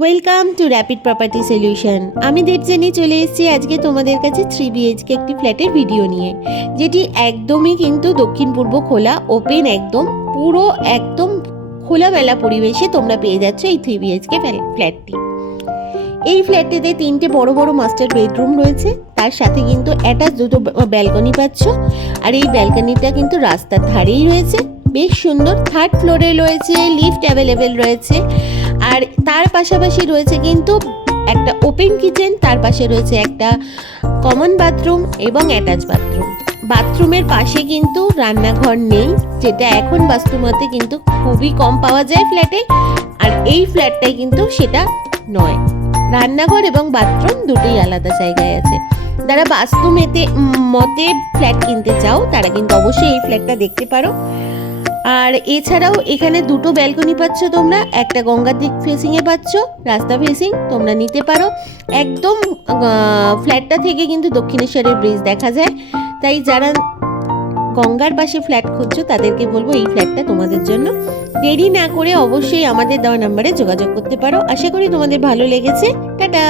Welcome to rapid property solution. আমি দেবযানী চলে এসেছি আজকে তোমাদের কাছে 3 BHK একটি ফ্ল্যাটের ভিডিও নিয়ে, যেটি একদমই কিন্তু দক্ষিণ পূর্ব খোলা, ওপেন, একদম খোলামেলা পরিবেশে তোমরা পেয়ে যাচ্ছ এই 3 BHK ফ্ল্যাটটি। এই ফ্ল্যাটটিতে 3টে বড় বড় মাস্টার বেডরুম রয়েছে, তার সাথে কিন্তু অ্যাটাচ 2টো ব্যালকনি পাচ্ছ। আর এই ব্যালকনিটা কিন্তু রাস্তার ধারেই রয়েছে, বেশ সুন্দর। 3rd ফ্লোরে রয়েছে, লিফট অ্যাভেলেবেল রয়েছে। আর তার পাশাপাশি রয়েছে কিন্তু একটা ওপেন কিচেন, তার পাশে রয়েছে একটা কমন বাথরুম এবং অ্যাটাচ বাথরুম। বাথরুমের পাশে কিন্তু রান্নাঘর নেই, যেটা এখন বাস্তুমতে কিন্তু খুবই কম পাওয়া যায় ফ্ল্যাটে। আর এই ফ্ল্যাটটাই কিন্তু সেটা নয়, রান্নাঘর এবং বাথরুম দুটোই আলাদা জায়গায় আছে। যারা মতে ফ্ল্যাট কিনতে চাও তারা কিন্তু অবশ্যই এই ফ্ল্যাটটা দেখতে পারো। আর এছাড়াও এখানে 2টো ব্যালকনি পাচ্ছ তোমরা, একটা গঙ্গার দিক ফেসিংয়ে পাচ্ছ, রাস্তা ফেসিং, তোমরা নিতে পারো। একদম ফ্ল্যাটটা থেকে কিন্তু দক্ষিণেশ্বরের ব্রিজ দেখা যায়। তাই যারা গঙ্গার পাশে ফ্ল্যাট খুঁজছো তাদেরকে বলবো এই ফ্ল্যাটটা তোমাদের জন্য। দেরি না করে অবশ্যই আমাদের দেওয়া নাম্বারে যোগাযোগ করতে পারো। আশা করি তোমাদের ভালো লেগেছে। টাটা।